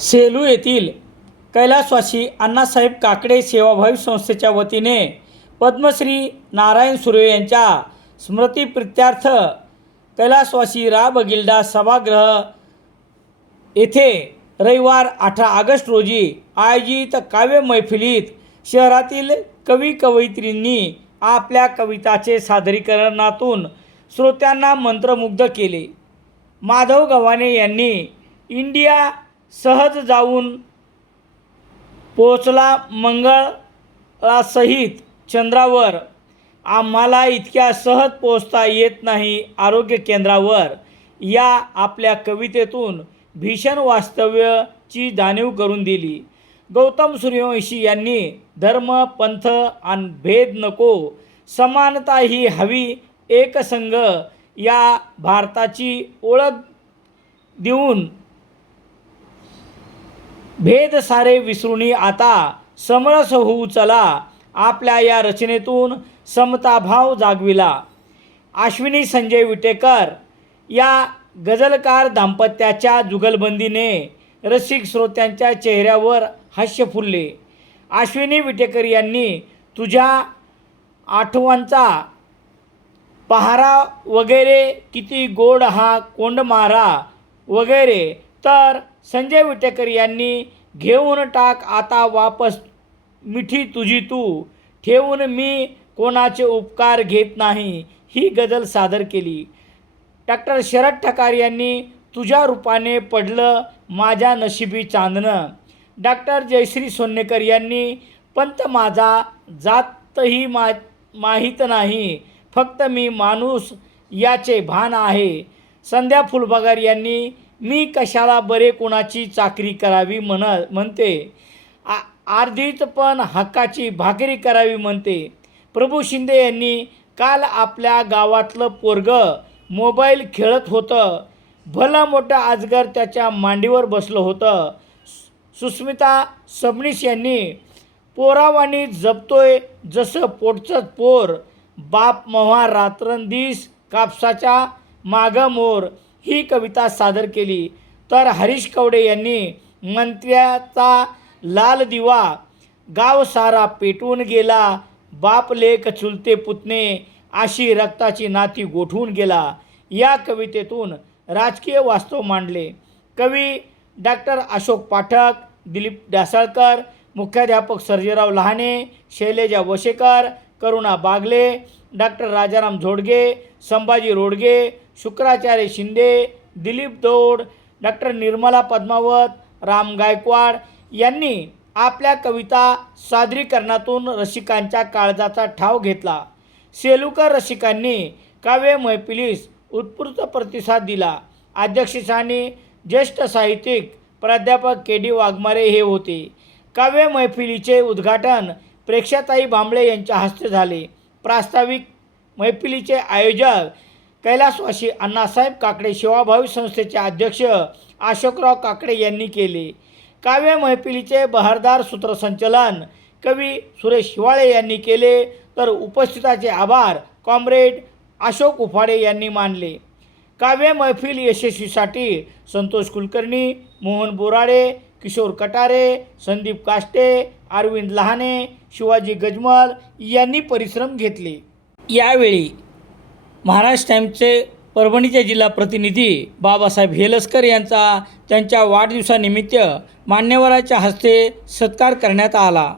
सेलू येथील कैलासवासी अण्णासाहेब काकडे सेवाभावी संस्थेच्या वतीने पद्मश्री नारायण सुर्वे यांच्या स्मृतीप्रित्यार्थ कैलासवासी रा बगिल्डा सभागृह येथे रविवार अठरा ऑगस्ट रोजी आयोजित काव्य मैफिलीत शहरातील कवी कवयित्रींनी आपल्या कविताचे सादरीकरणातून श्रोत्यांना मंत्रमुग्ध केले. माधव गव्हाणे यांनी इंडिया सहज जाऊन पोचला मंगळासहित चंद्रावर. आम्हाला इतक्या सहज पोचता येत नाही आरोग्य केंद्रावर. या आपल्या कवितेतून भीषण वास्तव्याची जाणीव करून दिली. गौतम सूर्यवंशी यांनी धर्म पंथ आणि भेद नको. समानता ही हवी एकसंघ. या भारताची ओळख देऊन भेद सारे विसरूनी आता समरस होऊ चला. आपल्या या रचनेतून समताभाव जागविला. अश्विनी संजय विटेकर या गझलकार दाम्पत्याच्या जुगलबंदीने रसिक श्रोत्यांच्या चेहऱ्यावर हास्य फुलले. अश्विनी विटेकर यांनी तुझ्या आठवांचा पहारा वगैरे किती गोड हा कोंड मारा वगैरे तर संजय विटेकर यांनी घेऊन टाक आता वापस. मिठी तुझी तू. ठेवून मी कोणाचे उपकार घेत नाही. ही गजल सादर केली. डॉक्टर शरद ठकार यांनी तुझ्या रूपाने पडलं माझ्या नशिबी चांदणं. डॉक्टर जयश्री सोन्नेकर यांनी पंत माझा जातही मा माहीत नाही. फक्त मी माणूस याचे भान आहे. संध्या फुलबागार यांनी मी कशाला बरे कोणाची चाकरी करावी म्हण म्हणते. आ आर्धीत पण हक्काची भाकरी करावी म्हणते. प्रभू शिंदे यांनी काल आपल्या गावातलं पोरग मोबाईल खेळत होतं. भलं मोठं आजगर त्याच्या मांडीवर बसलं होतं. सुस्मिता सबनीस यांनी पोरावानी जपतोय जसं पोटचं पोर बाप मव्हा रात्रंदिस कापसाच्या मागं मोर ही कविता सादर केली. तर हरीश कवडे यांनी मंत्र्याचा लाल दिवा गाव सारा पेटून गेला. बाप लेख चुलते पुतणे अशी रक्ताची नाती गोठवून गेला. या कवितेतून राजकीय वास्तव मांडले. कवी डॉक्टर अशोक पाठक दिलीप ढासळकर मुख्याध्यापक सर्जेराव लहाने शैलेजा वशेकर करुणा बागले डॉक्टर राजाराम झोडगे संभाजी रोडगे शुक्राचार्य शिंदे दिलीप दौड डॉक्टर निर्मला पद्मावत राम गायकवाड यांनी आपल्या कविता सादरीकरणातून रसिकांच्या काळजाचा ठाव घेतला. सेलुकर रसिकांनी काव्य मैफिलीस उत्स्फूर्त प्रतिसाद दिला. अध्यक्षस्थानी ज्येष्ठ साहित्यिक प्राध्यापक के डी वाघमारे हे होते. काव्य मैफिलीचे उद्घाटन प्रेक्षाताई भांबळे यांच्या हस्ते झाले. प्रास्ताविक मैफिलीचे आयोजक कैलासवासी अण्णासाहेब काकडे शिवाभावी संस्थेचे अध्यक्ष अशोकराव काकडे यांनी केले. काव्य मैफिलीचे बहारदार सूत्रसंचलन कवी सुरेश हिवाळे यांनी केले. तर उपस्थिताचे आभार कॉम्रेड अशोक उफाडे यांनी मानले. काव्य मैफिल यशस्वीसाठी संतोष कुलकर्णी मोहन बोराडे किशोर कटारे संदीप काष्टे अरविंद लहाने शिवाजी गजमल यांनी परिश्रम घेतले. यावेळी महाराष्ट्र टाईमचे परभणीचे जिल्हा प्रतिनिधी बाबासाहेब हेलसकर यांचा त्यांच्या वाढदिवसानिमित्त मान्यवराच्या हस्ते सत्कार करण्यात आला.